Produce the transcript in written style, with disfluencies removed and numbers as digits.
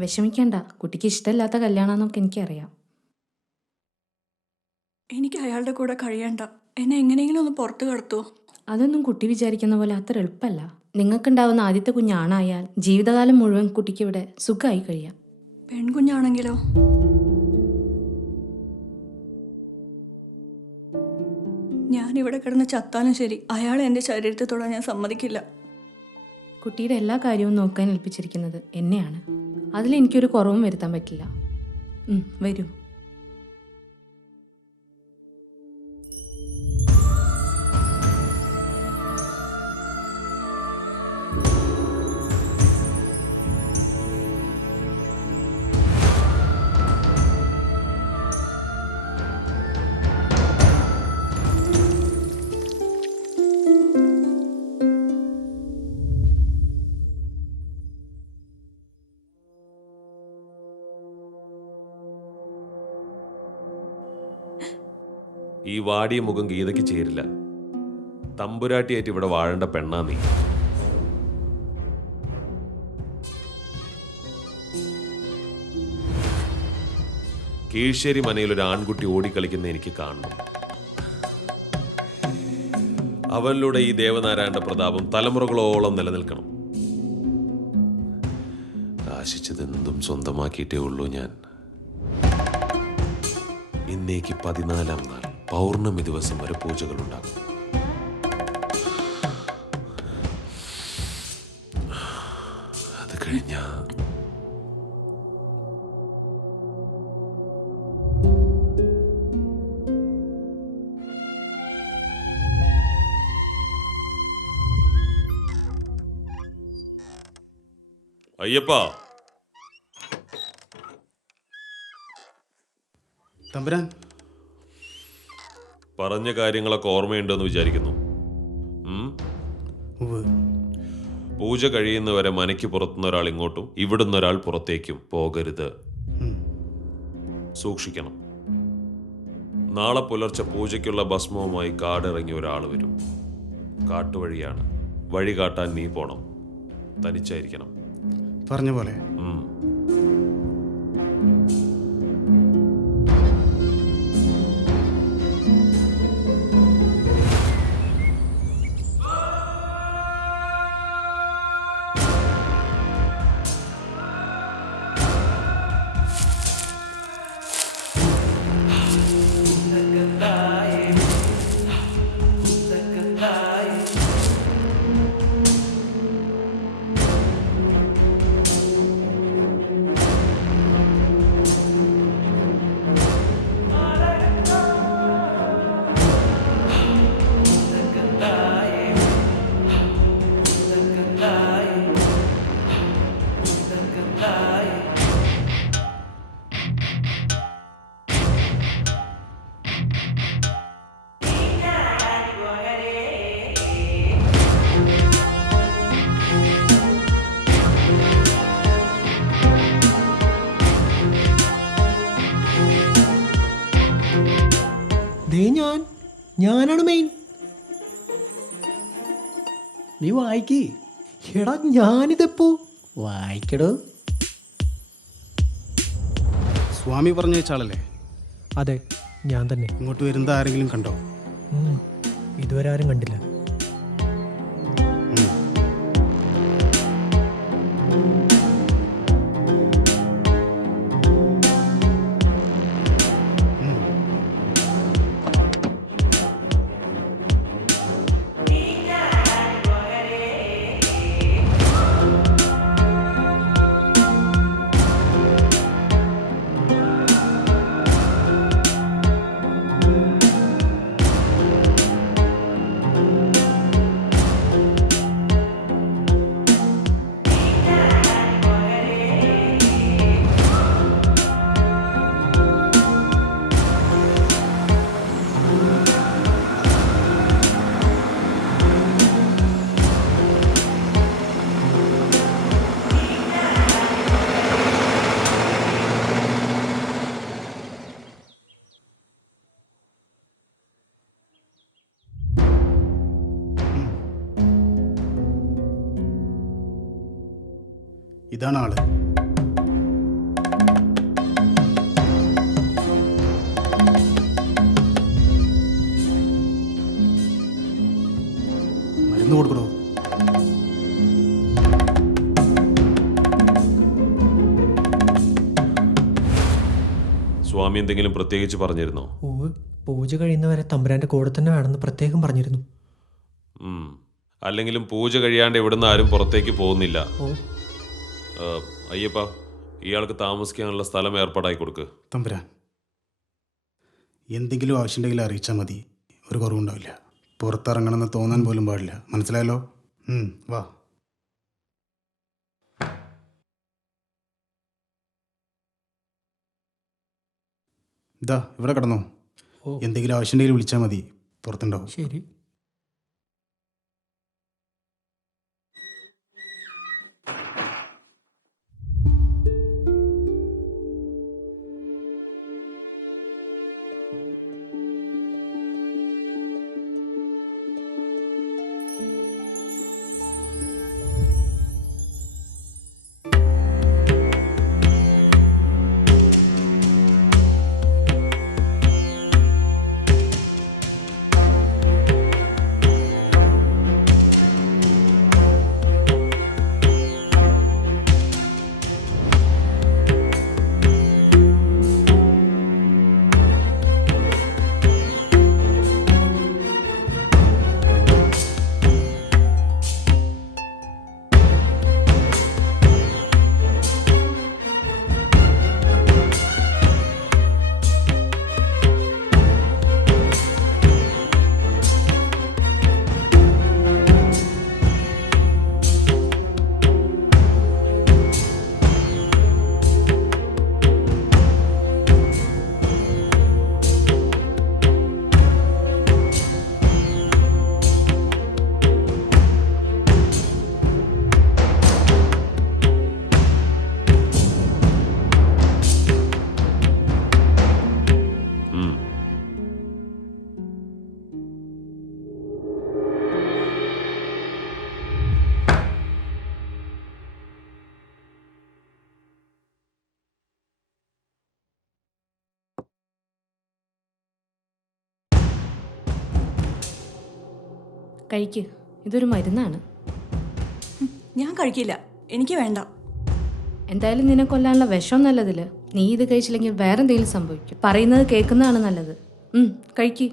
വിഷമിക്കണ്ട, കുട്ടിക്ക് ഇഷ്ടമില്ലാത്ത കല്യാണമെന്നൊക്കെ എനിക്കറിയാം. എനിക്ക് അയാളുടെ കൂടെ കഴിയണ്ട. എന്നെ എങ്ങനെയെങ്കിലും ഒന്ന് പുറത്തു കടത്തുമോ? അതൊന്നും കുട്ടി വിചാരിക്കുന്ന പോലെ അത്ര എളുപ്പമല്ല. നിങ്ങൾക്കുണ്ടാവുന്ന ആദ്യത്തെ കുഞ്ഞാണായാൽ ജീവിതകാലം മുഴുവൻ കുട്ടിക്ക് ഇവിടെ സുഖമായി കഴിയാം. പെൺകുഞ്ഞാണെങ്കിലോ? ഞാനിവിടെ കിടന്ന് ചത്താലും ശരി, അയാളെ എൻ്റെ ശരീരത്തിൽ തൊടാൻ ഞാൻ സമ്മതിക്കില്ല. കുട്ടിയുടെ എല്ലാ കാര്യവും നോക്കാൻ ഏൽപ്പിച്ചിരിക്കുന്നത് എന്നെയാണ്. അതിലെനിക്കൊരു കുറവും വരുത്താൻ പറ്റില്ല. വരൂ. ഈ വാടിയ മുഖം ഗീതയ്ക്ക് ചേരില്ല. തമ്പുരാട്ടിയായിട്ട് ഇവിടെ വാഴേണ്ട പെണ്ണാ നീ. കീഴ്ശ്ശേരി മനയിൽ ഒരു ആൺകുട്ടി ഓടിക്കളിക്കുന്ന എനിക്ക് കാണണം. അവനിലൂടെ ഈ ദേവനാരായണന്റെ പ്രതാപം തലമുറകളോളം നിലനിൽക്കണം. ആശിച്ചതെന്തും സ്വന്തമാക്കിയിട്ടേ ഉള്ളൂ ഞാൻ. ഇന്നേക്ക് 14-ാം നാൾ പൗർണമി ദിവസം വരെ പൂജകളുണ്ടാകും. അത് കഴിഞ്ഞ അയ്യപ്പാ, തമ്പുരാൻ, പറഞ്ഞ കാര്യങ്ങളൊക്കെ ഓർമ്മയുണ്ടെന്ന് വിചാരിക്കുന്നു. പൂജ കഴിയുന്നവരെ മനയ്ക്ക് പുറത്തുനിന്ന് ഒരാൾ ഇങ്ങോട്ടും ഇവിടുന്ന് ഒരാൾ പുറത്തേക്കും പോകരുത്. സൂക്ഷിക്കണം. നാളെ പുലർച്ചെ പൂജയ്ക്കുള്ള ഭസ്മവുമായി കാടിറങ്ങി ഒരാൾ വരും. കാട്ടുവഴിയാണ്. വഴി കാട്ടാൻ നീ പോണം. തനിച്ചായിരിക്കണം. പറഞ്ഞ പോലെ. ഞാനാണ് മെയിൻ. നീ വായിക്ക്. എടാ, ഞാനിതെപ്പോ വായിക്കടോ. സ്വാമി പറഞ്ഞയച്ചാളല്ലേ? അതെ, ഞാൻ തന്നെ. ഇങ്ങോട്ട് വരുന്നത് ആരെങ്കിലും കണ്ടോ? ഇതുവരെ ആരും കണ്ടില്ല. ഇതാണ് ആള്. സ്വാമി എന്തെങ്കിലും പ്രത്യേകിച്ച് പറഞ്ഞിരുന്നോ? ഓ പൂജ കഴിയുന്നവരെ തമ്പുരാൻ്റെ കൂടെ തന്നെ വേണമെന്ന് പ്രത്യേകം പറഞ്ഞിരുന്നു. അല്ലെങ്കിലും പൂജ കഴിയാണ്ട് ഇവിടുന്ന് ആരും പുറത്തേക്ക് പോകുന്നില്ല. ഓ അയ്യപ്പ, ഇയാൾക്ക് താമസിക്കാനുള്ള സ്ഥലം ഏർപ്പാടായി കൊടുക്ക്. തമ്പുരാൻ, എന്തെങ്കിലും ആവശ്യമുണ്ടെങ്കിൽ അറിയിച്ചാൽ മതി. ഒരു കുറവുണ്ടാവില്ല. പുറത്തിറങ്ങണമെന്ന് തോന്നാൻ പോലും പാടില്ല. മനസ്സിലായല്ലോ? വാ. ഇതാ ഇവിടെ കിടന്നോ. ഓ എന്തെങ്കിലും ആവശ്യമുണ്ടെങ്കിൽ വിളിച്ചാൽ മതി. പുറത്തുണ്ടാവും. ശരി. കഴിക്ക്, ഇതൊരു മരുന്നാണ്. ഞാൻ കഴിക്കില്ല, എനിക്ക് വേണ്ട. എന്തായാലും നിന്നെ കൊല്ലാനുള്ള വിഷം നല്ലതില്ല. നീ ഇത് കഴിച്ചില്ലെങ്കിൽ വേറെ എന്തെങ്കിലും സംഭവിക്കും. പറയുന്നത് കേൾക്കുന്നതാണ് നല്ലത്. കഴിക്ക്.